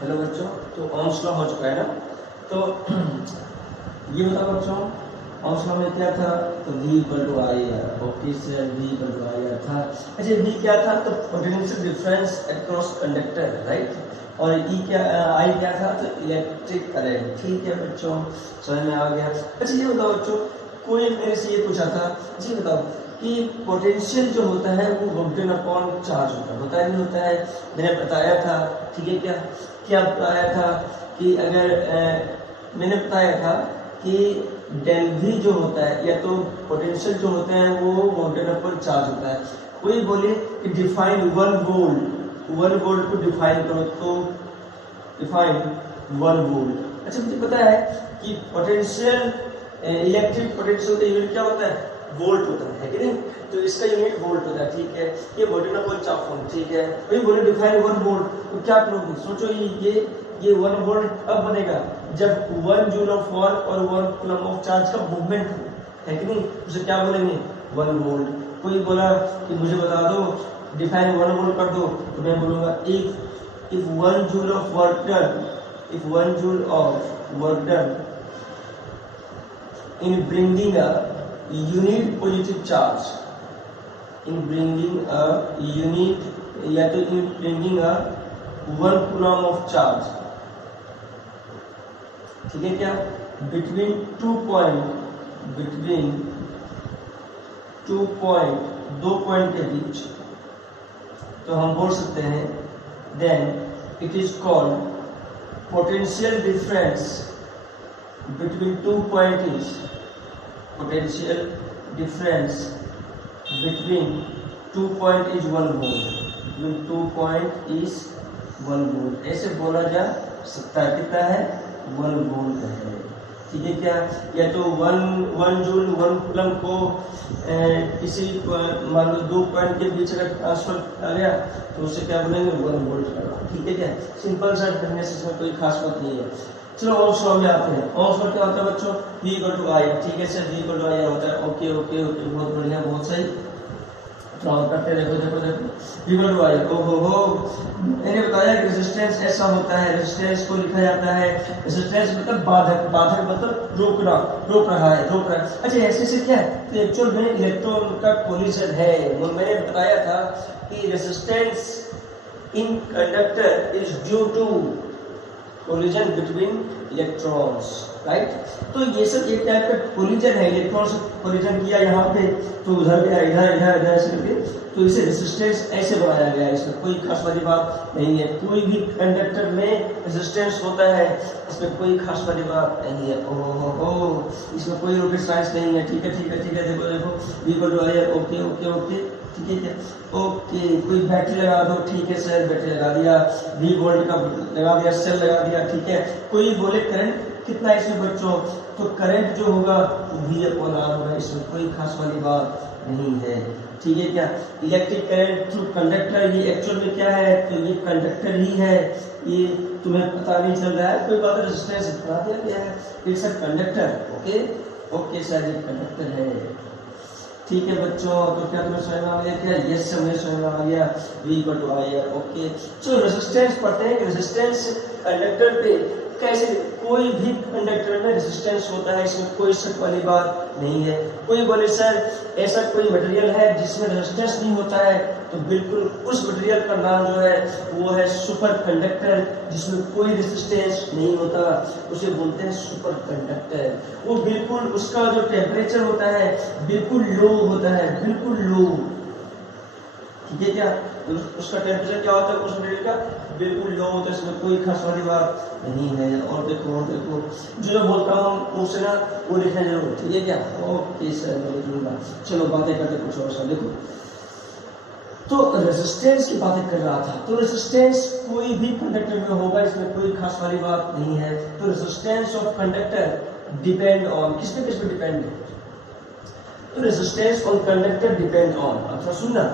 Hello बच्चों, तो Ohm's law हो चुका है ना। तो ये बताओ बच्चों, ओम्स लॉ में क्या था? तो V equal to I R, okay sir, V equal to I R था। अच्छा, V क्या था? तो potential difference across conductor, right. और E क्या, I क्या था? तो इलेक्ट्रिक करंट। ठीक है बच्चों, समझ में आ गया। अच्छा ये बताओ बच्चों, कोई मेरे से ये पूछा था, जी बताओ कि पोटेंशियल जो होता है वो वोल्टेज अपॉन चार्ज होता है नहीं होता है? मैंने बताया था, ठीक है, क्या बताया था कि अगर मैंने बताया था कि डेल वी जो होता है या तो पोटेंशियल जो होते हैं वो वोल्टेज अपॉन चार्ज होता है। कोई बोले कि डिफाइन 1 वोल्ट को डिफाइन करो, तो डिफाइन 1 वोल्ट। अच्छा मुझे पता है कि पोटेंशियल, इलेक्ट्रिक पोटेंशियल का यूनिट क्या होता है? वोल्ट होता है कि नहीं? तो इसका यूनिट वोल्ट होता है, ठीक है। ये वोल्टेज अपॉन चार्ज, ठीक है। वही बोले डिफाइन 1 वोल्ट, तो क्या करोगे? सोचो, ये 1 वोल्ट कब बनेगा? जब 1 जूल ऑफ वर्क और 1 कूलम ऑफ चार्ज का मूवमेंट है कि नहीं? उसे क्या बोलेंगे? 1 वोल्ट। कोई बोला कि मुझे बता दो, डिफाइन 1 वोल्ट कर दो, तो मैं बोलूंगा if 1 joule of work done in bringing a unit positive charge, in bringing a 1 coulomb of charge, ठीक है क्या, between 2 पॉइंट, 2 पॉइंट के बीच, तो हम बोल सकते हैं then it is called potential difference between 2 point is potential difference between 2 point is 1 volt, between 2 point is 1 volt, ऐसे बोला जा सकता है। कितना है? 1 वोल्ट है, ठीक है क्या। या तो 1 जूल 1 कूलम को किसी मान लो 2 पॉइंट के बीच अगर ट्रांसफर आ गया तो उसे क्या बोलेंगे? 1 वोल्ट करना, ठीक है क्या। सिंपल सा डिफरेंस, इसमें कोई खास बात नहीं है। चलो ओम्स लॉ में आते हैं। ओम्स लॉ क्या होता है बच्चों? V इक्वल टू आई, ठीक है सर, V इक्वल टू आई होता है। ओके ओके ओके, बहुत बढ़िया, बहुत सही। तो हम करते, देखो V इक्वल टू आई। ओहो, मैंने बताया कि रेजिस्टेंस ऐसा होता है, रेजिस्टेंस को लिखा जाता है, रेजिस्टेंस मतलब बाधक, बाधक मतलब रोक रहा है। अच्छा ऐसे से क्या है? तो एक्चुअल में इलेक्ट्रॉन का कोलिजन है। वो मैंने बताया था कि resistance in conductor is due to collision between electrons, right. तो ये सब एक टाइप का कोलिजन है, इलेक्ट्रॉन्स कोलिजन किया यहाँ पे, तो उधर गया, इधर ऐसे करके, तो इसे रेजिस्टेंस ऐसे बनाया गया है। इसमें कोई खास वाली बात नहीं है। कोई भी कंडक्टर में रेजिस्टेंस होता है, इसमें कोई खास वाली बात नहीं है। ओहो, इसमें कोई रॉकेट साइंस नहीं है, ठीक है। देखो V equal to I, okay, ठीक है क्या, ओके। कोई बैटरी लगा दो, ठीक है सर, बैटरी लगा दिया। 20 वोल्ट का लगा दिया, सेल लगा दिया, ठीक है। कोई बोले करंट कितना है इसमें बच्चों? तो करंट जो होगा वो V अपॉन R होगा, इसमें कोई खास वाली बात नहीं है, ठीक है क्या। इलेक्ट्रिक करंट थ्रू कंडक्टर, ये एक्चुअल में क्या है? तो ये कंडक्टर ही है, ये तुम्हें पता नहीं चल रहा है, कोई बात, रेजिस्टेंस बता दिया गया है, it's a conductor. Okay sir, ये कंडक्टर है, ठीक है बच्चों। तो क्या तुम्हें समझ में आ गया क्या? यस सर, मुझे समझ में आ गया। V equal to I R, okay. चलो रेजिस्टेंस पढ़ते हैं। रेजिस्टेंस कंडक्टर पे कैसे, कोई भी कंडक्टर में रेजिस्टेंस होता है, इसमें कोई शक वाली बात नहीं है। कोई बोले सर ऐसा कोई मटेरियल है जिसमें रेजिस्टेंस नहीं होता है, तो बिल्कुल उस मटेरियल का नाम जो है वो है सुपर कंडक्टर, जिसमें कोई रेजिस्टेंस नहीं होता, उसे बोलते हैं सुपर कंडक्टर। वो बिल्कुल, उसका जो टेम्परेचर होता है बिल्कुल लो होता है, बिल्कुल लो, ठीक है क्या। उसका टेम्परेचर क्या होता है उस मटेरियल का? बिल्कुल लो होता है, इसमें कोई खास वाली बात नहीं है। और देखो जो बोलता हूँ उससे ना वो लिखना जरूर, ठीक है क्या। ओके सर, मैं लिख लूंगा। चलो बातें करते कुछ और। देखो, तो रेजिस्टेंस की बातें कर रहा था। तो रेजिस्टेंस कोई भी कंडक्टर में होगा, इसमें कोई खास वाली बात नहीं है। तो resistance of conductor depend on, किस पे डिपेंड है? तो resistance on conductor depend on, अच्छा सुनना,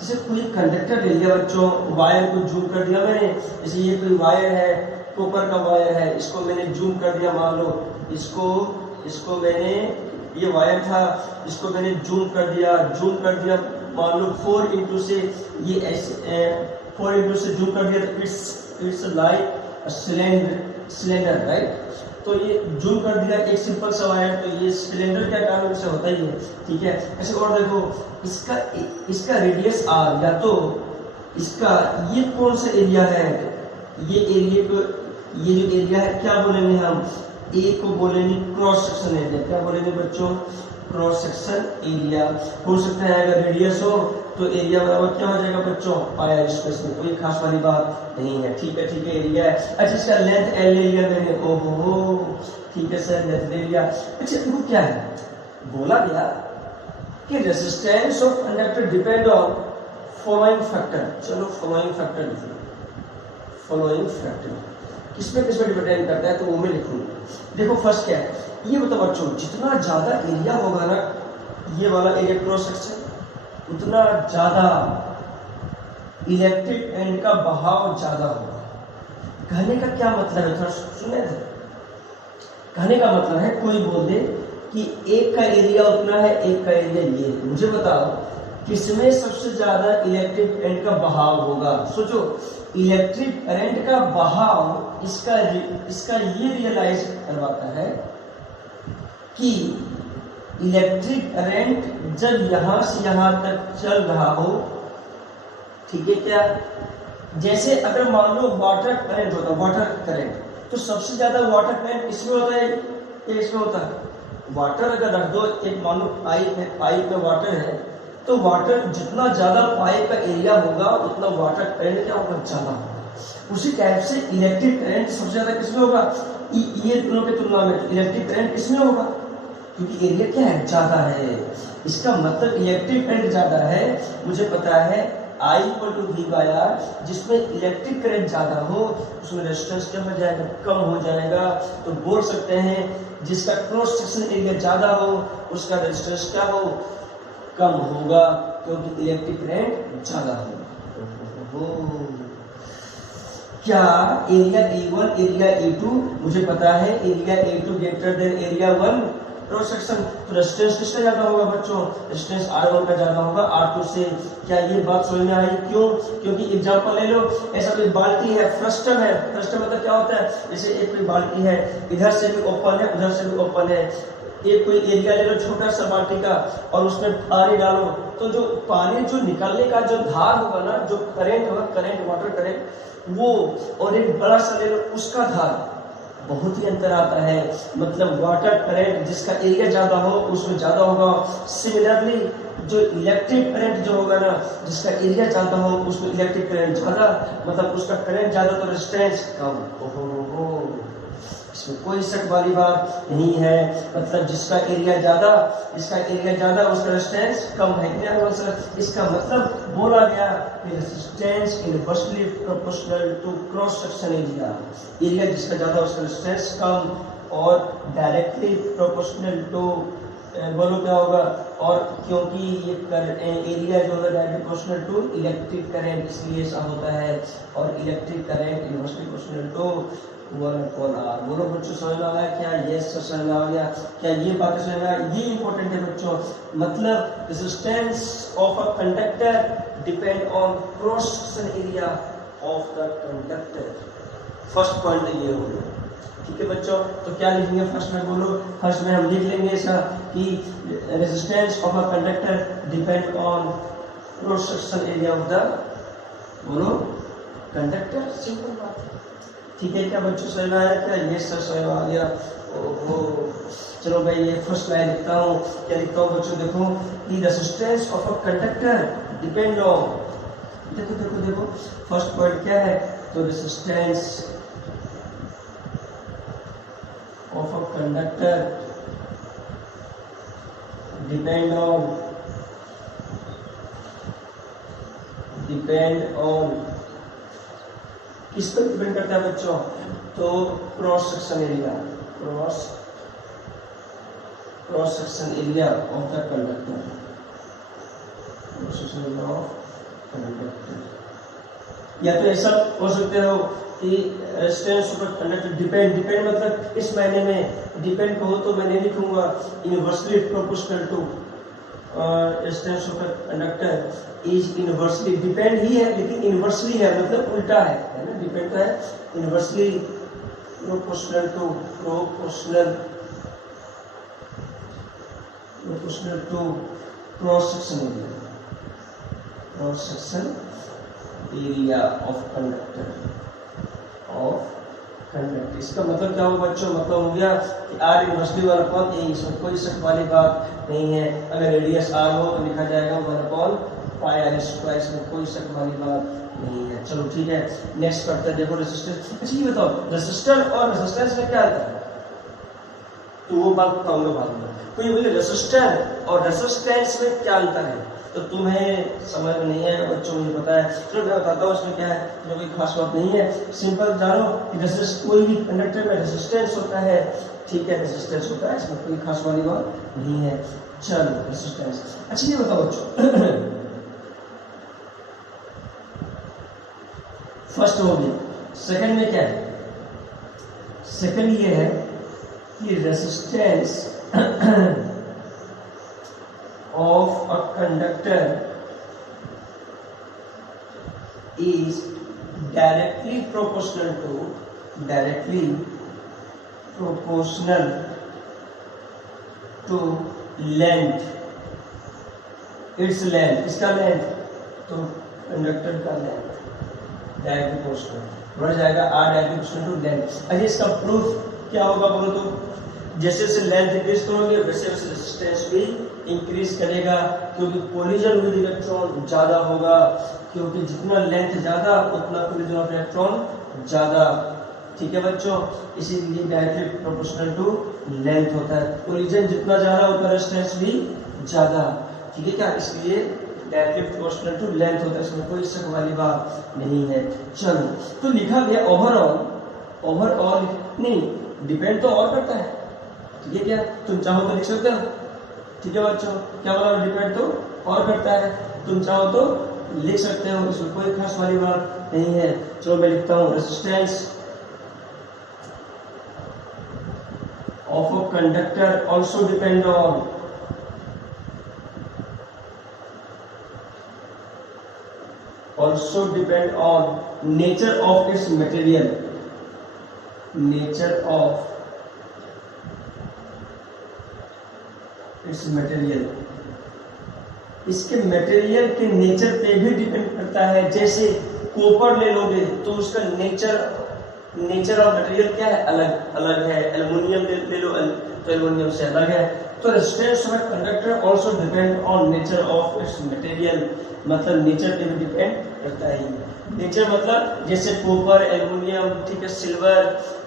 जैसे कोई कंडक्टर ले लिया बच्चों, वायर को जूम कर दिया मैंने, जैसे ये कोई वायर है, कॉपर का वायर है, इसको मैंने जूम कर दिया, मान लो इसको मैंने, ये वायर था, इसको मैंने जूम कर दिया, मान लो 4 इंटू से ये ऐसे 4 इंटू से जूम कर दिया तो इट्स लाइक सिलेंडर राइट। तो ये जूम कर दिया एक सिंपल सा वायर, तो ये सिलेंडर क्या काम से होता ही है, ठीक है। ऐसे और देखो इसका रेडियस r, या तो इसका ये कौन सा एरिया है, ये एरिया को, ये जो एरिया है क्या बोलेंगे हम, ए को बोलेंगे क्रॉस सेक्शन एरिया। क्या बोलेंगे बच्चों, क्रॉस सेक्शन एरिया। हो सकता है अगर रेडियस हो तो एरिया बराबर क्या हो जाएगा बच्चों, पाया स्पेस में, कोई खास वाली बात नहीं है, ठीक है एरिया है। अच्छा इसका लेंथ एल ले लिया मैंने, ओहो ठीक है सर लेंथ ले लिया। अच्छा देखो क्या है, बोला गया कि resistance of conductor depend on following factor. चलो फॉलोइंग फैक्टर लिखो, फॉलोइंग फैक्टर किसमें डिपेंड करता है, तो वो मैं लिखूंगा। देखो फर्स्ट क्या है, ये बताओ बच्चों, जितना ज्यादा एरिया होगा ना, ये वाला एरिया क्रॉस सेक्शन, उतना ज्यादा इलेक्ट्रिक एंड का बहाव ज्यादा होगा। कहने का क्या मतलब है, थोड़ा सुने थे। कहने का मतलब है कोई बोल दे कि एक का एरिया उतना है, एक का एरिया ये, मुझे बताओ किसमें सबसे ज्यादा इलेक्ट्रिक करंट का बहाव होगा। सोचो इलेक्ट्रिक करंट का बहाव इसका ये रियलाइज करवाता है कि इलेक्ट्रिक करंट जब यहां से यहां तक चल रहा हो, ठीक है क्या, जैसे अगर मान लो वाटर करंट होता, वाटर करंट, तो सबसे ज्यादा वाटर करंट इसमें होता है या इसमें होता है। वाटर अगर रख दो, एक मान लो पाइप है, पाइप में वाटर है, तो वाटर जितना ज्यादा पाइप का एरिया होगा उतना वाटर करंट क्या होगा, ज्यादा होगा। उसी टाइप से इलेक्ट्रिक करंट सबसे ज्यादा किसमें होगा, ये दोनों की तुलना में इलेक्ट्रिक करंट किसमें होगा, क्योंकि एरिया क्या है, ज्यादा है। इसका मतलब इलेक्ट्रिक करंट ज्यादा है, मुझे पता है I = V/R, जिसमें इलेक्ट्रिक करंट ज्यादा हो उसमें रेजिस्टेंस क्या हो जाएगा, कम हो जाएगा। तो बोल सकते हैं जिसका क्रॉस सेक्शन एरिया ज्यादा हो उसका रेजिस्टेंस क्या हो, कम होगा, क्योंकि इलेक्ट्रिक करंट ज्यादा होगा। क्या एरिया A1 एरिया A2, मुझे पता है area A2 greater than area 1 cross section, तो रेजिस्टेंस किसका ज्यादा होगा बच्चों, रेजिस्टेंस R1 का ज्यादा होगा R2 से। क्या ये बात समझ में आई, क्यों, क्योंकि एग्जांपल ले लो, ऐसा कोई बाल्टी है, फ्रस्टम है, फ्रस्टम मतलब क्या होता है, जैसे एक कोई बाल्टी है, इधर से भी ओपन है उधर से भी ओपन है, एक कोई एरिया ले लो छोटा सा बाल्टी का और उसमें पानी डालो, तो जो पानी जो निकलने का जो धार होगा ना, जो करंट होगा, करंट वाटर करंट वो, और एक बड़ा सा ले लो उसका धार, बहुत ही अंतर आता है। मतलब वाटर करंट जिसका एरिया ज्यादा हो उसमें ज्यादा होगा। सिमिलरली जो इलेक्ट्रिक करंट जो होगा ना, जिसका एरिया ज्यादा हो उसमें इलेक्ट्रिक करंट ज्यादा, मतलब उसका करंट ज्यादा तो रेजिस्टेंस कम। इसमें कोई शक वाली बात नहीं है, मतलब जिसका एरिया ज्यादा उसका रेजिस्टेंस कम है। इसका मतलब बोला गया कि resistance inversely proportional to cross section area, area जिसका ज्यादा उसका रेजिस्टेंस कम, और डायरेक्टली प्रोपोर्शनल टू, बोलो क्या होगा, और क्योंकि ये एरिया जो है directly proportional to electric current, इसलिए ऐसा होता है, और electric current inversely proportional to 1/R। बोलो बच्चों समझ में आया क्या, ये समझ में आ गया क्या, ये बातें समझ में आ, ये इंपॉर्टेंट है बच्चों। मतलब resistance of a conductor depend on cross section area of the conductor. First point ये हो गया, ठीक है बच्चों। तो क्या लिखेंगे फर्स्ट में, बोलो फर्स्ट में हम लिख लेंगे ऐसा कि resistance of a conductor depend on cross section area of the, बोलो कंडक्टर, सिंपल बात है, ठीक है क्या बच्चों समझ में आया क्या, ये सब समझ में आ गया। चलो भाई ये फर्स्ट लाइन लिखता हूँ, क्या लिखता हूँ बच्चों, देखो कि resistance of a conductor depend on, देखो देखो देखो फर्स्ट पॉइंट क्या है, तो resistance of a conductor depend on किस पर डिपेंड करता है बच्चों, तो cross section area, cross section area of the conductor, cross section area of conductor. या तो ऐसा हो सकते हो कि रेजिस्टेंस ऑफ कंडक्टर डिपेंड मतलब इस मायने में डिपेंड हो तो मैं नहीं लिखूंगा inversely proportional to, resistance of conductor is inversely, depend ही है लेकिन इनवर्सली है, मतलब उल्टा है ना, डिपेंड तो है, inversely proportional to cross section area of conductor. इसका मतलब क्या होगा बच्चों, मतलब हो गया कि आर इनवर्सली 1/a, इसमें कोई शक वाली बात नहीं है। अगर रेडियस आर हो तो लिखा जाएगा 1/πr², इसमें कोई शक वाली बात नहीं है। चलो ठीक है, नेक्स्ट करते हैं। देखो रेजिस्टेंस, अच्छा ये बताओ रेजिस्टर और रेजिस्टेंस में क्या अंतर है, तो वो बात बताऊंगा बाद में। तो ये बोले रेजिस्टर और रेजिस्टेंस में क्या अंतर है, तो तुम्हें समझ में नहीं है बच्चों, मुझे पता है। चलो मैं बताता हूँ इसमें क्या है, जो कोई खास बात नहीं है। सिंपल जानो कि कोई भी कंडक्टर में रेजिस्टेंस होता है, ठीक है, रेजिस्टेंस होता है, इसमें कोई खास वाली बात नहीं है। चलो रेजिस्टेंस, अच्छा ये बताओ बच्चों फर्स्ट हो गया, सेकंड में क्या है, सेकंड ये है कि resistance of a conductor is directly proportional to length, its length, इसका लेंथ, तो कंडक्टर का लेंथ डायरेक्टली प्रोपोर्शनल बढ़ जाएगा, r directly proportional to length. अभी इसका प्रूफ क्या होगा बोलो तो, जैसे जैसे लेंथ इंक्रीज करोगे वैसे वैसे रेजिस्टेंस भी इंक्रीज करेगा, क्योंकि कोलिजन विद इलेक्ट्रॉन ज्यादा होगा, क्योंकि जितना लेंथ ज्यादा उतना कोलिजन ऑफ इलेक्ट्रॉन ज्यादा, ठीक है बच्चों, इसीलिए डायरेक्टली प्रोपोर्शनल टू लेंथ होता है। कोलिजन जितना ज्यादा उतना रेजिस्टेंस भी ज्यादा, ठीक है क्या, इसलिए डायरेक्टली प्रोपोर्शनल टू लेंथ होता है, इसमें कोई शक वाली बात नहीं है। चलो तो लिखा गया ओवरऑल नहीं, डिपेंड तो और करता है, ठीक है क्या, तुम चाहो तो लिख सकते हो, ठीक है बच्चों, क्या बोला, डिपेंड तो और करता है, तुम चाहो तो लिख सकते हो, इसमें कोई खास वाली बात नहीं है। चलो मैं लिखता हूं resistance of a conductor also depend on nature of its material, nature of its material, इसके मटेरियल के नेचर पे भी डिपेंड करता है। जैसे कॉपर ले लोगे तो उसका नेचर ऑफ मटेरियल क्या है, अलग है। एल्युमिनियम ले लो तो एल्युमिनियम से अलग है। तो resistance of conductor also depend on nature of its material, मतलब नेचर पे भी डिपेंड करता है। नेचर मतलब जैसे कॉपर, एल्युमिनियम, ठीक है, सिल्वर,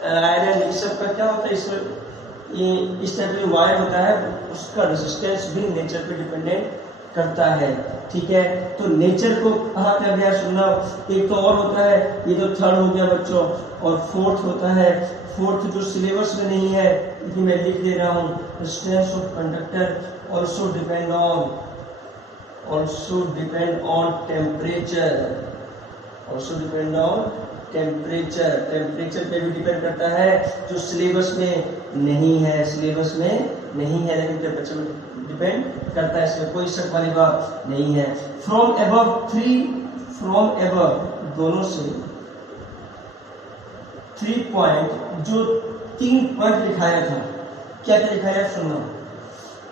आयरन, इस सब का क्या होता है, इसमें ये इस टाइप का वायर होता है, उसका रेजिस्टेंस भी नेचर पे डिपेंडेंट करता है, ठीक है। तो नेचर को कहा क्या गया, सुनना, एक तो और होता है, ये तो थर्ड हो गया बच्चों, और फोर्थ होता है, फोर्थ जो सिलेबस में नहीं है लेकिन मैं लिख दे रहा हूँ, resistance of conductor also depend on temperature, temperature पे भी डिपेंड करता है, जो सिलेबस में नहीं है, लेकिन टेम्परेचर में डिपेंड करता है, इसमें कोई शक वाली बात नहीं है। फ्रॉम एबव दोनों से 3 पॉइंट, जो 3 पॉइंट लिखाया था, क्या क्या लिखाया सुनो,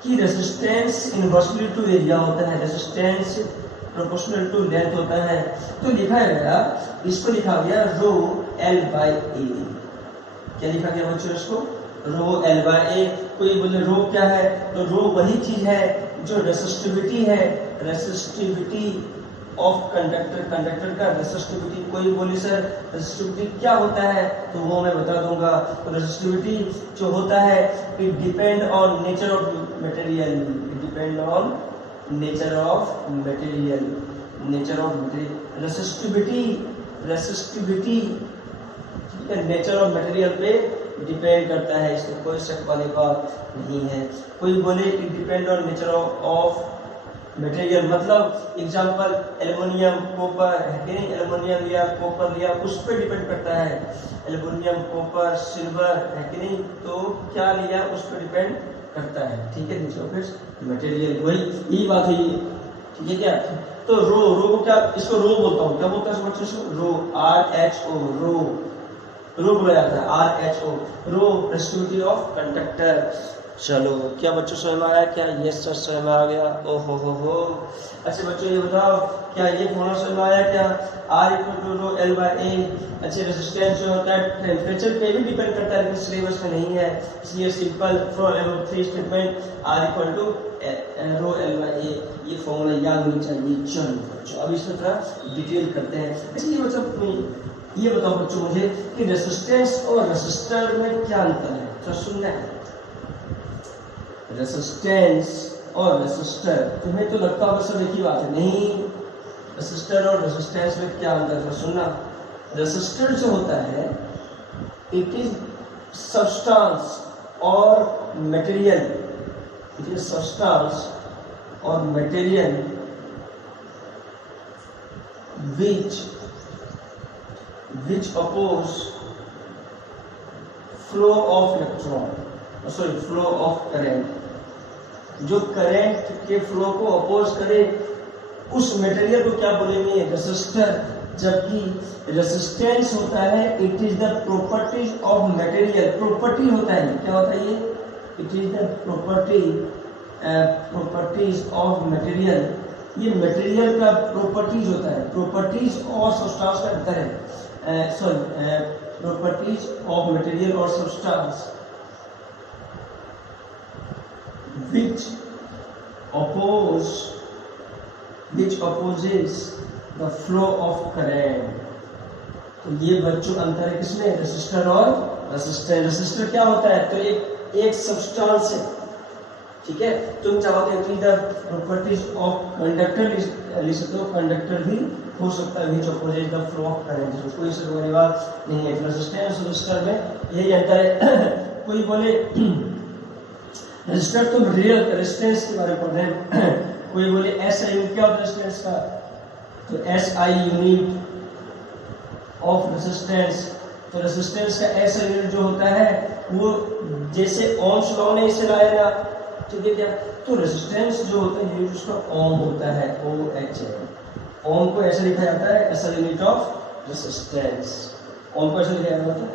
कि रेजिस्टेंस इनवर्सली टू एरिया होता है, रेजिस्टेंस प्रोपोर्शनल टू लेंथ होता है। तो लिखा गया, इसको लिखा गया रो एल बाई ए, क्या लिखा गया बच्चों, इसको रो एल बाई ए। कोई बोले रो क्या है, तो रो वही चीज है जो रेसिस्टिविटी है, रेसिस्टिविटी ऑफ कंडक्टर का रेसिस्टिविटी। कोई बोले सर रेसिस्टिविटी क्या होता है, तो वो मैं बता दूंगा। तो रेसिस्टिविटी जो होता है, it depend on nature of material, resistivity ठीक है, नेचर ऑफ मटेरियल पे डिपेंड करता है, इसमें कोई शक वाली बात नहीं है। कोई बोले it depend on nature of material, मतलब एग्जांपल एल्युमिनियम, कॉपर है कि नहीं, एल्युमिनियम लिया, कॉपर लिया, उस पर डिपेंड करता है। एल्युमिनियम, कॉपर, सिल्वर है कि नहीं, तो क्या लिया उस पर डिपेंड करता है, ठीक है। नीचे ऑफ इट्स मटेरियल, वही यही बात है ये, ठीक है क्या। तो रो को क्या, इसको रो बोलता हूँ, क्या बोलता है बच्चों इसको, रो, RHO, रो बोला जाता है, RHO, rho resistivity of conductor. चलो क्या बच्चों समझ में आया क्या? यस सर समझ में आ गया। ओ हो। अच्छा बच्चों ये बताओ, क्या ये फॉर्मूला समझ में आया क्या? R=ρ/L/A। अच्छे रेजिस्टेंस जो होता है टेम्परेचर पे भी डिपेंड करता है, लेकिन सिलेबस में नहीं है, इसलिए सिंपल फ्रॉम 3 स्टेटमेंट R=ρ/L/A, ये फॉर्मूला याद होनी चाहिए। चलो बच्चों अब इसमें थोड़ा डिटेल करते हैं। इसलिए बच्चों ये बताओ बच्चों मुझे कि रेजिस्टेंस और रेजिस्टर में क्या अंतर है, तो सुनना है। रेजिस्टेंस और रेजिस्टर, तुम्हें तो लगता होगा सब एक ही बात है, नहीं। रेजिस्टर और रेजिस्टेंस में क्या अंतर है, सुनना। रेजिस्टर जो होता है इट इज सब्सटेंस और मटेरियल, इट इज सब्सटेंस और material which oppose flow of current, जो करंट के फ्लो को अपोज करे उस मटेरियल को क्या बोलेंगे, रेजिस्टर। जबकि रेजिस्टेंस होता है it is the properties of material, property होता है, क्या होता है ये, it is the properties of material, ये मटेरियल का प्रॉपर्टीज होता है। प्रॉपर्टीज और सब्सटेंस का अंतर है, प्रॉपर्टीज ऑफ मटेरियल और substance which opposes the flow of current। तो ये बच्चों अंतर है किसमें, रेजिस्टर और रेजिस्टेंस। रेजिस्टर क्या होता है, तो एक सब्सटेंस है, ठीक है। तुम चाहोगे कि द प्रॉपर्टीज ऑफ कंडक्टर लिख सकते हो, कंडक्टर भी हो सकता है which opposes the flow of current, कोई से कोई बात नहीं है। रेजिस्टेंस और रेजिस्टर में यही अंतर है। कोई बोले रेजिस्टर, तुम रियल रेजिस्टेंस के बारे में पढ़ रहे हैं, कोई बोले SI यूनिट क्या होता है रेजिस्टेंस का, तो SI यूनिट ऑफ रेजिस्टेंस, तो रेजिस्टेंस का SI यूनिट जो होता है वो जैसे ओम्स लॉ ने इसे लाया ना, ठीक है क्या। तो रेजिस्टेंस जो होता है यूनिट उसका ओम होता है, OH। ओम को ऐसे लिखा जाता है, SI यूनिट ऑफ रेजिस्टेंस, ओम को ऐसे लिखा जाता है,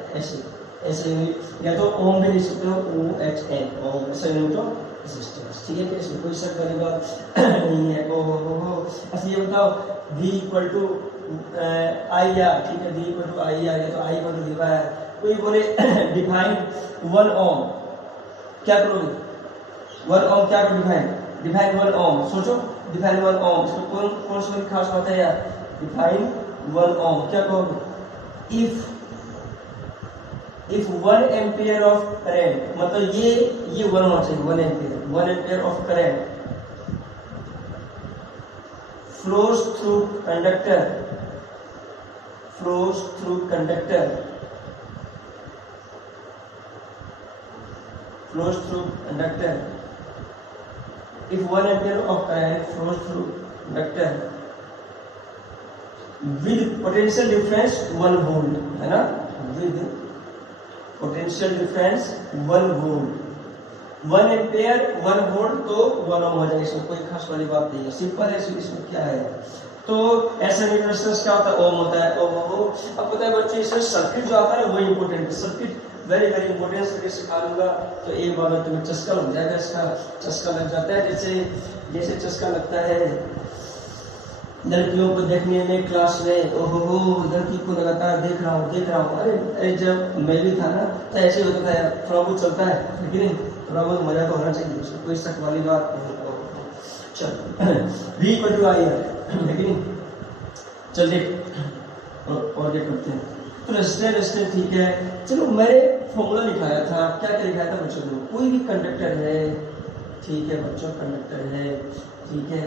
ऐसे यूनिट, या तो ओम भी लिख सकते हो, OHN, ohm SI unit of resistance, ठीक है। इसमें कोई शक वाली बात नहीं है। अच्छा ये बताओ V=IR, ठीक है, V=IR, या तो I को लिखा है। कोई बोले डिफाइन 1 ओम, क्या करोगे, 1 ओम क्या करो, डिफाइन 1 ओम, सोचो डिफाइन 1 ओम, इसको कौन सी खास बात है यार, डिफाइन 1 ओम क्या कहोगे, इफ 1 एम्पियर ऑफ करंट, मतलब ये 1 होना चाहिए, 1 ampere of current flows through conductor if 1 ampere of current flows through conductor with potential difference 1 volt, है ना, with potential difference 1 volt, 1 ampere 1 volt तो 1 ओम हो जाएगा, इसमें कोई खास वाली बात नहीं है, सिंपल है। इसमें क्या है, तो ऐसा रेजिस्टेंस क्या होता है, ओम होता है। अब पता है बच्चों, इसमें सर्किट जो आता है वो इंपॉर्टेंट है, circuit very very important. Circuit सिखा दूंगा तो एक बार में तुम्हें चस्का लग जाएगा, इसका चस्का लग जाता है, जैसे चस्का लगता है लड़कियों को देखने में क्लास में, लड़की को लगातार देख रहा हूँ, अरे जब मैं भी था ना तो ऐसे होता था, थोड़ा बहुत चलता है, लेकिन थोड़ा बहुत मजा तो होना चाहिए, उसमें कोई शक वाली बात नहीं। चल V=IR, लेकिन चल देख और क्या करते हैं। तो रेजिस्टेंस ठीक है, चलो मैंने फॉर्मूला लिखाया था, क्या लिखाया था बच्चों को, कोई भी कंडक्टर है, ठीक है बच्चों, कंडक्टर है, ठीक है,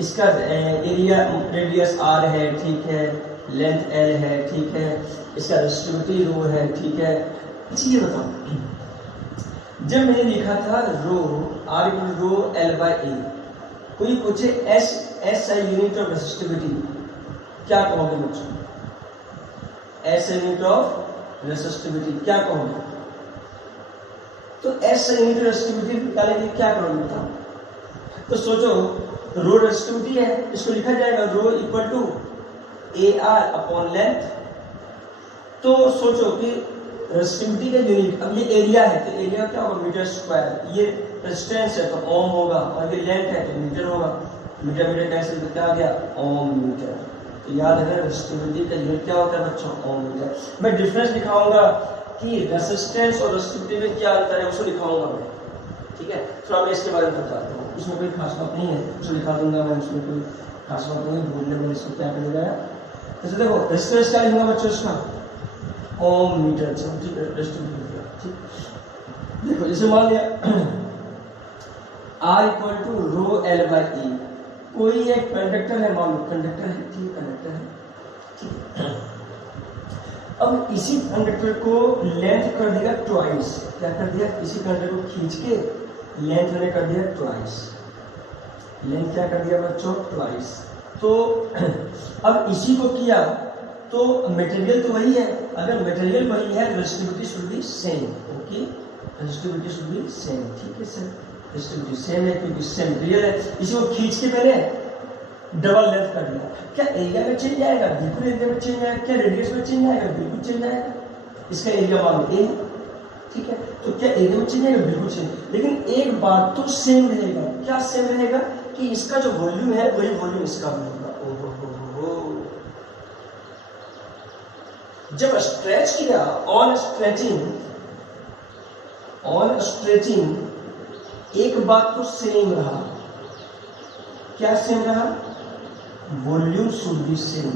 इसका एरिया रेडियस R है, ठीक है, लेंथ L है, ठीक है, इसका रेजिस्टिविटी ρ है, ठीक है। अच्छा ये बताओ, जब मैंने लिखा था R=ρ/L/A, कोई पूछे SI यूनिट ऑफ रेजिस्टिविटी, क्या कहोगे बच्चों, SI यूनिट ऑफ रेजिस्टिविटी क्या कहोगे, तो एस से यूनिट रेसिस्टिविटी निकालने के लिए क्या करोगे बताओ? तो सोचो रो रेसिस्टिविटी है, इसको लिखा जाएगा rho equal to A R upon length. तो सोचो कि रेसिस्टिविटी का यूनिट, अब ये एरिया है तो एरिया क्या होगा मीटर स्क्वायर, ये रेजिस्टेंस है तो ओम होगा, और ये लेंथ है तो मीटर होगा, मीटर मीटर कैंसिल तो क्या आ गया ओम मीटर। तो याद रखना रेसिस्टिविटी का यूनिट क्या होता है बच्चों ओम मीटर। मैं डिफरेंस दिखाऊंगा कि रेजिस्टेंस और रेसिस्टिविटी में क्या अंतर है उसको दिखाऊंगा मैं, ठीक है। थोड़ा मैं इसके बारे में बताता हूँ, उसमें कोई खास बात नहीं है, उसको दिखा दूंगा मैं, उसमें कोई खास बात नहीं, भूलने में इसको क्या करेगा। जैसे देखो रेजिस्टेंस क्या लिखूंगा बच्चों इसका ओम मीटर, ठीक है रेजिस्टिविटी, ठीक। देखो जैसे मान लिया R equal to rho L by E, कोई एक कंडक्टर है, मान लो कंडक्टर है, ठीक कंडक्टर है, ठीक। अब इसी कंडक्टर को लेंथ कर दिया ट्वाइस, क्या कर दिया, इसी कंडक्टर को खींच के लेंथ मैंने कर दिया ट्वाइस, लेंथ क्या कर दिया बच्चों ट्वाइस। तो अब इसी को किया तो मटेरियल तो वही है, अगर मटेरियल वही है resistivity should be same, okay resistivity should be same, ठीक है सर रेजिस्टिविटी सेम है क्योंकि सेम मटेरियल है। इसी को खींच के मैंने डबल लेंथ कर दिया, क्या एरिया में चेंज आएगा, बिल्कुल एरिया में चेंज आएगा, क्या रेडियस में चेंज आएगा, बिल्कुल चेंज आएगा। इसका एरिया मान लो ए है, ठीक है, तो क्या एरिया में चेंज आएगा, बिल्कुल चेंज, लेकिन एक बात तो सेम रहेगा, क्या सेम रहेगा कि इसका जो वॉल्यूम है वही वॉल्यूम इसका भी होगा। जब स्ट्रेच किया ऑन स्ट्रेचिंग एक बात तो सेम रहा, क्या सेम रहा, volume should be same,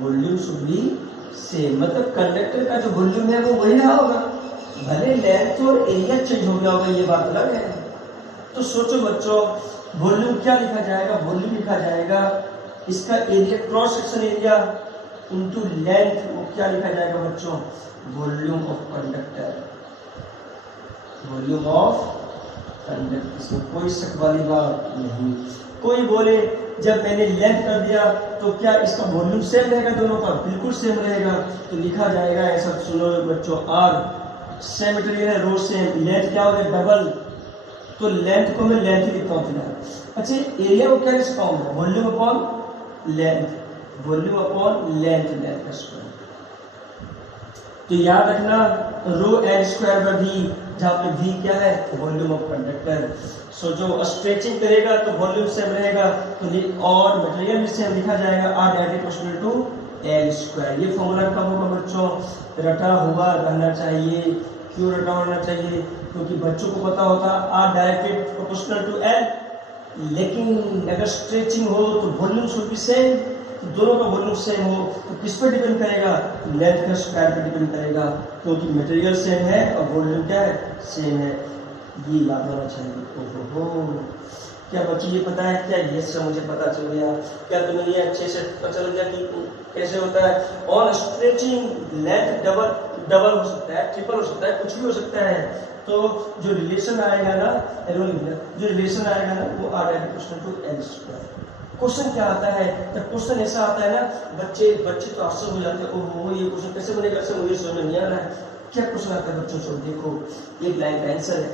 volume should be same, मतलब कंडक्टर का जो वॉल्यूम है वो वही रहा होगा, भले लेंथ और एरिया चेंज हो गया होगा, ये बात अलग है। तो सोचो बच्चों वॉल्यूम क्या लिखा जाएगा, वॉल्यूम लिखा जाएगा इसका area cross section area into length, वो क्या लिखा जाएगा बच्चों volume of conductor, volume of conductor. इसमें कोई शक वाली बात नहीं। कोई बोले जब मैंने लेंथ कर दिया तो क्या इसका वॉल्यूम सेम रहेगा दोनों का, बिल्कुल सेम रहेगा, तो लिखा जाएगा ऐसा सुनो बच्चों आर सेम मटेरियल है रो सेम, लेंथ क्या हो गया डबल, तो लेंथ को मैं लेंथ ही लिखता हूँ फिलहाल। अच्छा एरिया को क्या लिखता हूँ volume upon length, volume upon length, length का स्क्वायर। तो याद रखना रो एल स्क्वायर पर भी, जहाँ पे वी क्या है वॉल्यूम ऑफ कंडक्टर। सो जो स्ट्रेचिंग करेगा तो वॉल्यूम सेम रहेगा, तो और मटेरियल भी सेम लिखा जाएगा R direct equal to L square. ये फॉर्मूला कब होगा बच्चों, रटा हुआ रहना चाहिए। क्यों रटा होना चाहिए, क्योंकि बच्चों को पता होता R direct proportional to L, लेकिन अगर स्ट्रेचिंग हो तो वॉल्यूम शुड बी सेम, दोनों का वॉल्यूम सेम हो तो किस पर डिपेंड करेगा, लेंथ का स्क्वायर पर डिपेंड करेगा, क्योंकि मटेरियल सेम है और वॉल्यूम क्या है सेम है, ये याद होना चाहिए। ओहो क्या बच्चों ये पता है क्या, ये सब मुझे पता चल गया, क्या तुम्हें ये अच्छे से पता चल गया कि कैसे होता है। ऑन स्ट्रेचिंग लेंथ डबल हो सकता है, ट्रिपल हो सकता है, कुछ भी हो सकता है। तो जो रिलेशन आएगा ना, जो रिलेशन आएगा ना वो आ जाएगा question to L square. Question क्या आता है, जब क्वेश्चन ऐसा आता है ना बच्चे तो आश्चर्य हो जाते हैं, ओहो ये क्वेश्चन कैसे बनेगा, सर मुझे समझ में नहीं आ रहा है। क्या क्वेश्चन आता है बच्चों, चलो देखो एक लाइन का आंसर है,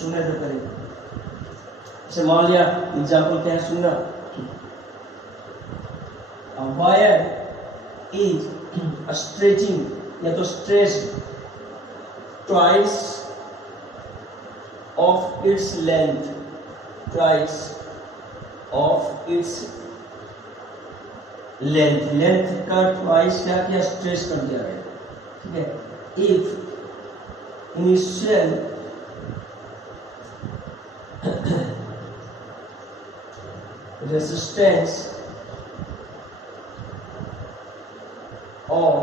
सुनने तो करें। जैसे मान लिया एग्जाम्पल क्या है सुनना, वायर इज स्ट्रेचिंग या तो stretched twice of its length, twice of its length, length का ट्वाइस क्या किया स्ट्रेच कर दिया गया, ठीक है। If initial resistance of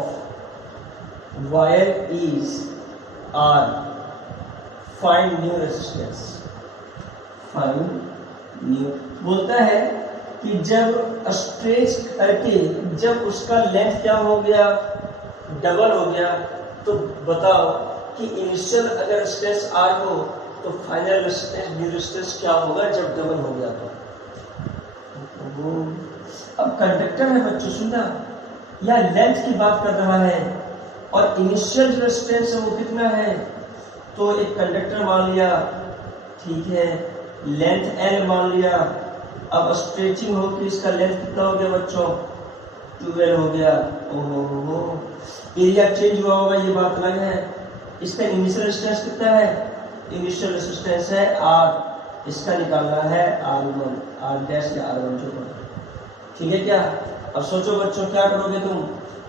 wire is R, find new resistance, find new। बोलता है कि जब स्ट्रेच करके जब उसका लेंथ क्या हो गया डबल हो गया, तो बताओ कि इनिशियल अगर रेजिस्टेंस R हो तो फाइनल रेजिस्टेंस न्यू रेजिस्टेंस क्या होगा जब डबल हो गया। तो अब कंडक्टर है बच्चों सुनना, या लेंथ की बात कर रहा है, और इनिशियल रेजिस्टेंस है वो कितना है, तो एक कंडक्टर मान लिया, ठीक है, लेंथ L मान लिया। अब स्ट्रेचिंग होगी, इसका लेंथ कितना हो गया बच्चों, 12 हो गया। ओहो, एरिया चेंज हुआ होगा, ये बात अलग है। इसका इनिशियल रेजिस्टेंस कितना है, इनिशियल रेजिस्टेंस है R, इसका निकालना है R1, R डैश या R1 जो है, ठीक है क्या। अब सोचो बच्चों क्या करोगे तुम,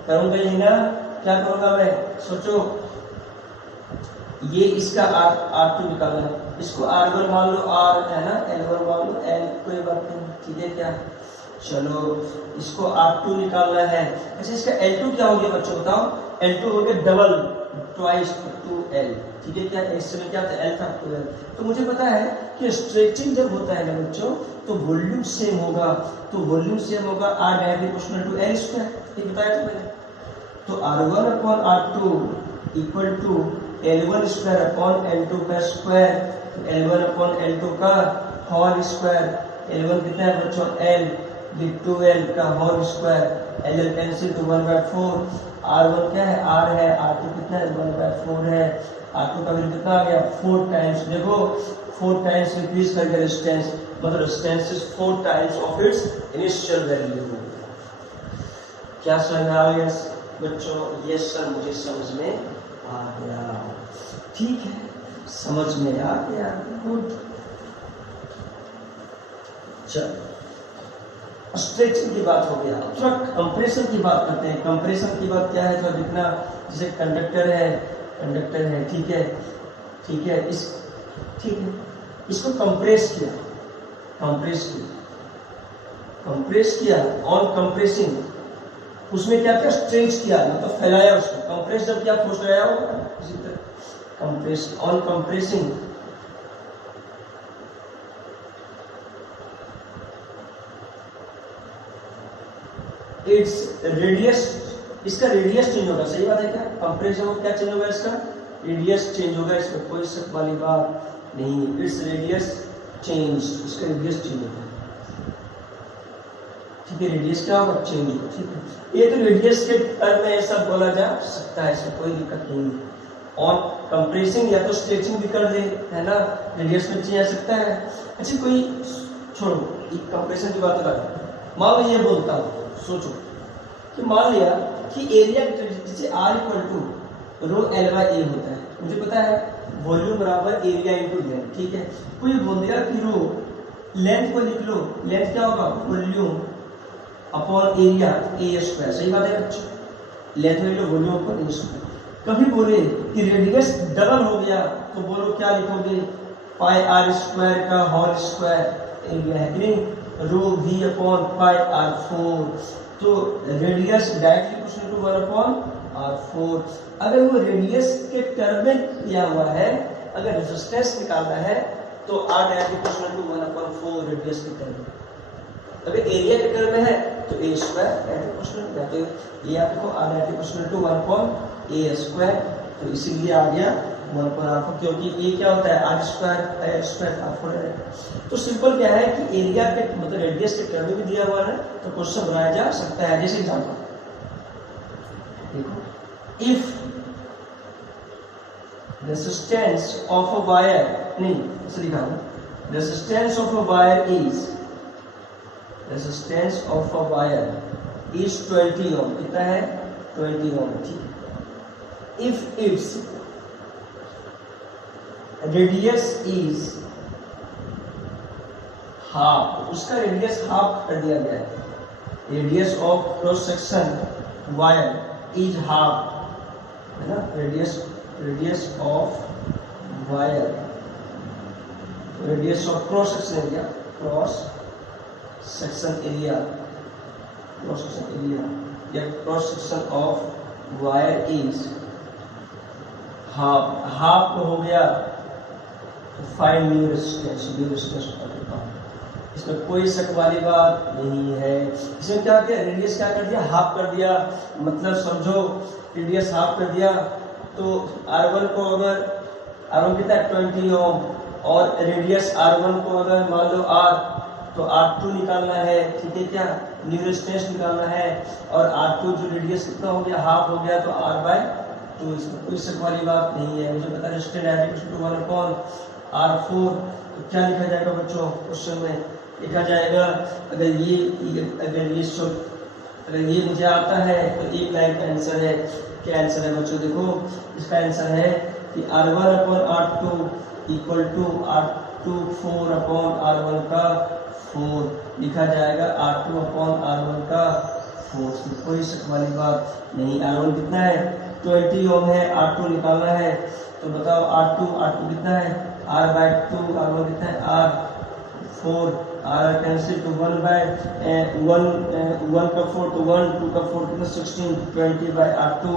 करूंगा यही ना, क्या करूंगा मैं, सोचो। ये इसका R2 निकालना है, इसको R1 मान लो, R है ना, L1 मान लो, L कोई बात नहीं, ठीक है क्या। चलो इसको R2 निकालना है। अच्छा इसका L2 क्या हो गया बच्चों बताओ, L2 हो गया डबल, ट्वाइस 2L, ठीक है क्या। इस समय क्या था, L था 2L। तो मुझे पता है कि स्ट्रेचिंग जब होता है ना बच्चों, तो वॉल्यूम सेम होगा, तो वॉल्यूम सेम होगा R directly proportional to L square, ये बताया था मैंने। तो R1 upon R2 equal to L1 square upon L2 का स्क्वायर, L1 अपॉन L2 का होल स्क्वायर। L1 कितना है बच्चों, L, ये 2L का होल स्क्वायर, L कैंसिल तो 1/4। R1 क्या है, R है, R2 कितना है, 1/4 है। R2 का वैल्यू कितना आ गया, 4 टाइम्स, देखो 4 टाइम्स इंक्रीज कर गया रेजिस्टेंस, मतलब resistance is 4 times of its initial value. क्या समझ में आ गया बच्चों, ये सब मुझे समझ में आ गया, ठीक है, समझ में आ गया, गुड। चलो स्ट्रेचिंग की बात हो गया, थोड़ा कंप्रेशन की बात करते हैं। कंप्रेशन की बात क्या है, तो जितना जैसे कंडक्टर है, ठीक है, ठीक है, इसको कंप्रेस किया ऑन कंप्रेसिंग, उसमें क्या क्या स्ट्रेच किया, मतलब फैलाया उसको, कंप्रेस जब क्या फोर्स लगाया होगा इसी तरह compress on compressing. Its radius, इसका रेडियस चेंज होगा, सही बात है क्या, कंप्रेस हो क्या चेंज होगा, इसका रेडियस चेंज होगा, इसमें कोई शक वाली बात नहीं। इट्स रेडियस चेंज, इसका रेडियस चेंज होगा, ठीक है, रेडियस क्या होगा, चेंज होगा, ठीक है। ये तो रेडियस के टर्म में ऐसा बोला जा सकता है, इसमें कोई दिक्कत नहीं। और कंप्रेसिंग या तो स्ट्रेचिंग भी कर दे, है ना, रेडियस में चेंज आ सकता है। अच्छा कोई छोड़ो, एक कंप्रेशन की बात अलग, मान लो ये बोलता हूँ, सोचो कि मान लिया कि एरिया जैसे R equal to row L/A होता है, मुझे पता है वॉल्यूम बराबर एरिया इंटू लेंथ, ठीक है। कोई बोल देगा कि रो लेंथ को लिख लो, लेंथ क्या होगा, volume upon area A square, सही बात है बच्चों, लेंथ में low volume upon A square. कभी बोले कि रेडियस डबल हो गया, तो बोलो क्या लिखोगे, पाई R स्क्वायर का होल स्क्वायर एरिया है कि नहीं, rho V upon pi R4। तो radius directly proportional to 1 upon R4। अगर वो रेडियस के टर्म में दिया हुआ है, अगर रेजिस्टेंस निकालना है तो R directly proportional to 1 upon 4 radius के टर्म में। अगर एरिया के टर्म में है तो A स्क्वायर डायरेक्टली प्रोपोर्शनल, या तो ये आपको R directly proportional to 1 upon A square, तो इसीलिए आ गया 1 अपॉन R4, क्योंकि ये क्या होता है, R स्क्वायर R4 है। तो सिंपल क्या है कि एरिया के मतलब रेडियस के टर्म में भी दिया हुआ है, तो क्वेश्चन बनाया जा सकता है। जैसे एग्जांपल देखो, if resistance of a wire, नहीं इसे लिखा है, resistance of a wire is, resistance of a wire is 20 ohm, कितना है 20 ओम, ठीक है। If it's radius is half, उसका रेडियस हाफ कर दिया गया है, radius of cross section wire is half, है ना, radius of wire, radius of cross section area, cross section area या cross section of wire is half हो गया, तो फाइंड न्यू रेजिस्टेंस इसमें कोई शक वाली बात नहीं है। इसमें क्या किया, रेडियस क्या कर दिया, हाफ कर दिया, मतलब समझो रेडियस हाफ कर दिया, तो R1 को अगर R1 कितना है 20 ओम, और रेडियस R1 को अगर मान लो R, तो R2 निकालना है, ठीक है क्या, न्यू रेजिस्टेंस निकालना है, और R2 जो रेडियस कितना हो गया, हाफ हो गया, तो R/2 2, इसमें कोई शक वाली बात नहीं है। मुझे पता है रेजिस्टेंस डायरेक्ट टू 1/R4, तो क्या लिखा जाएगा बच्चों? क्वेश्चन में लिखा जाएगा अगर ये मुझे आता है तो एक लाइन का आंसर है। क्या आंसर है बच्चों? देखो इसका आंसर है कि R1/R2 equal to R2 4/R1 का 4 लिखा जाएगा। R2/R1 का 4, कोई शक वाली बात नहीं। R1 कितना है? 20 ओम है। R2 निकालना है तो बताओ R2 कितना है? R/2। R1 कितना है? R4। R कैंसिल तो 1 का 4 तो 1, 2 का 4 कितना? 16। 20/R2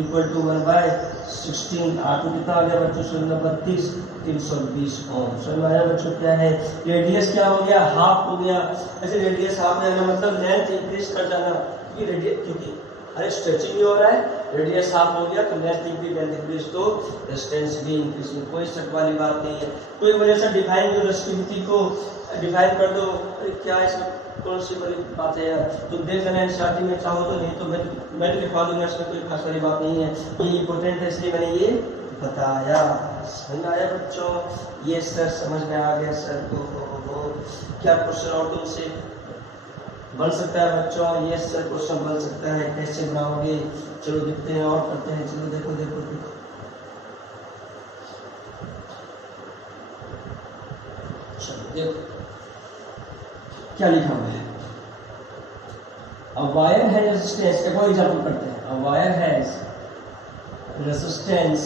equal to 1/16। R2 कितना आ गया बच्चों? 32 320 ओम। समझ आया बच्चों? क्या है रेडियस? क्या हो गया? हाफ हो गया। ऐसे रेडियस हाफ रहना मतलब लेंथ इंक्रीज कर जाना, क्योंकि अरे स्ट्रेचिंग भी हो रहा है, रेडियस हाफ हो गया तो लेंथ इंक्रीज तो रेजिस्टेंस भी इंक्रीज। में कोई शक वाली बात नहीं है। कोई बोले सर डिफाइन दो रेजिस्टिविटी को, डिफाइन कर दो। अरे क्या इसमें कौन सी बड़ी बात है यार? तो देख लेना स्टार्टिंग में, चाहो तो, नहीं तो मैं तो लिखवा दूंगा, इसमें कोई खास वाली बात नहीं है। ये इंपॉर्टेंट है इसलिए मैंने ये बताया। समझ में आया बच्चों? ये सर समझ में आ गया सर तो क्या क्वेश्चन और तुमसे बन सकता है बच्चों? ये सर क्वेश्चन बन सकता है। कैसे बनाओगे? चलो देखते हैं और करते हैं। चलो देखो देखो देखो, चलो देखो क्या लिखा हुआ है। A wire has resistance, एक और एग्जांपल करते हैं। A wire has resistance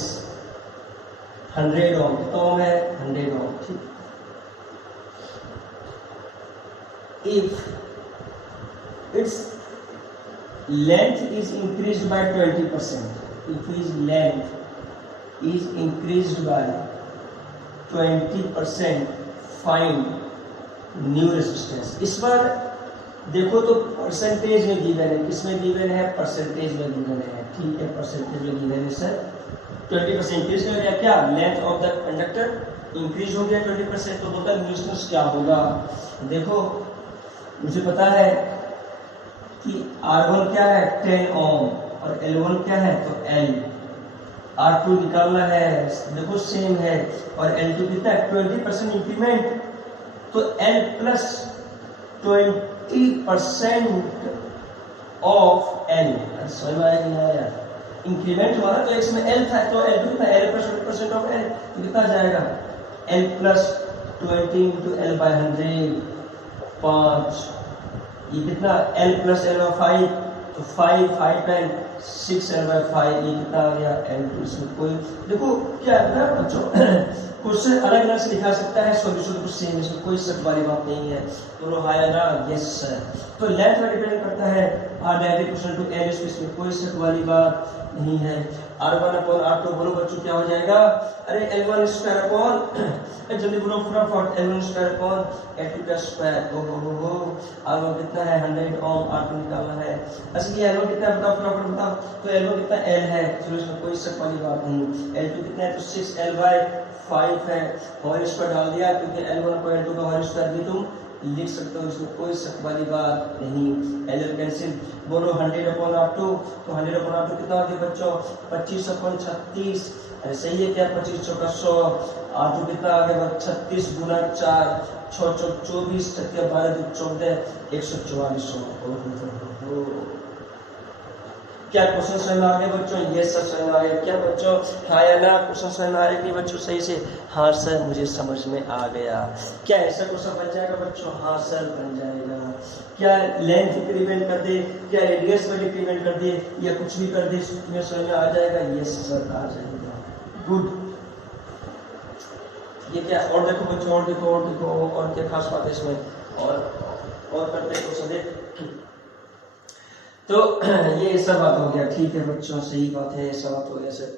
100 ओम। कितना ओम है? 100 ओम। ठीक। If its length is increased by 20%, if its length is increased by 20%, find new resistance। इस बार देखो तो परसेंटेज में गिवन है। किसमें गिवन है? परसेंटेज में गिवन है। ठीक है, परसेंटेज में गिवन है सर। 20% इंक्रीज हो गया। क्या? Length of the conductor increase हो गया 20%। तो बोलता है रेजिस्टेंस क्या होगा? देखो मुझे पता है कि R1 क्या है? 10 ओम और L1 क्या है? तो L। R2 निकालना है, देखो सेम है। और L2 कितना है? 20% इंक्रीमेंट, तो L प्लस 20% ऑफ L। समझ में आया कि नहीं आया? इंक्रीमेंट हुआ ना, तो इसमें L था तो L2 कितना? L प्लस 20% ऑफ L, तो कितना आ जाएगा? L plus 20 into L by 100 5। ये कितना? L प्लस L बाय 5, तो 5 10 6 L बाय 5। ये कितना आ गया? L2। इसमें कोई देखो क्या है ना बच्चों, क्वेश्चन अलग अलग से लिखा सकता है, सॉल्यूशन कुछ सेम, इसमें कोई शक वाली बात नहीं है। दोनों हाई है ना? Yes sir. तो लेंथ पर डिपेंड करता है R direct equal to L, इसमें कोई शक वाली बात नहीं है। R1/R2 बोलो बच्चों क्या हो जाएगा? अरे L1 स्क्वायर अपॉन, जल्दी बोलो फटाफट, L1 स्क्वायर अपॉन L2 का स्क्वायर। हो R1 कितना है? 100 ओम। R2 निकालना है। अच्छा ये L1 कितना है बताओ फटाफट बताओ। तो L1 कितना? L है, चलो इसमें कोई शक वाली बात नहीं। L2 कितना है? तो 6 L बाय 5 है। होल स्क्वायर डाल दिया क्योंकि L1 को L2 का होल स्क्वायर भी तुम लिख सकते हो, इसमें कोई शक वाली बात नहीं। L कैंसिल, बोलो 100/R2, तो 100/R2 कितना हो गया बच्चों? 25/36। अरे सही है क्या? 25 चौका 100। R2 कितना आ गया? 36 गुना 4, 6 चौक 24, 12 2 14, 144। क्या क्वेश्चन समझ में आ गया बच्चों? ये सब समझ में आ गया क्या बच्चों? हाँ या ना? क्वेश्चन समझ में आ रहा है कि बच्चों सही से? हाँ सर मुझे समझ में आ गया। क्या ऐसा क्वेश्चन बन जाएगा बच्चों? हाँ सर बन जाएगा। क्या लेंथ इंक्रीमेंट कर दे, क्या रेडियस में इंक्रीमेंट कर दे, या कुछ भी कर दे, तुम्हें समझ में आ जाएगा? यस सर आ जाएगा। गुड। ये क्या? और देखो बच्चों, और देखो और देखो, और क्या खास बात है इसमें? और करते हैं क्वेश्चन देख। तो ये सब बात हो गया। ठीक है बच्चों, सही बात है, सब बात हो गया सर।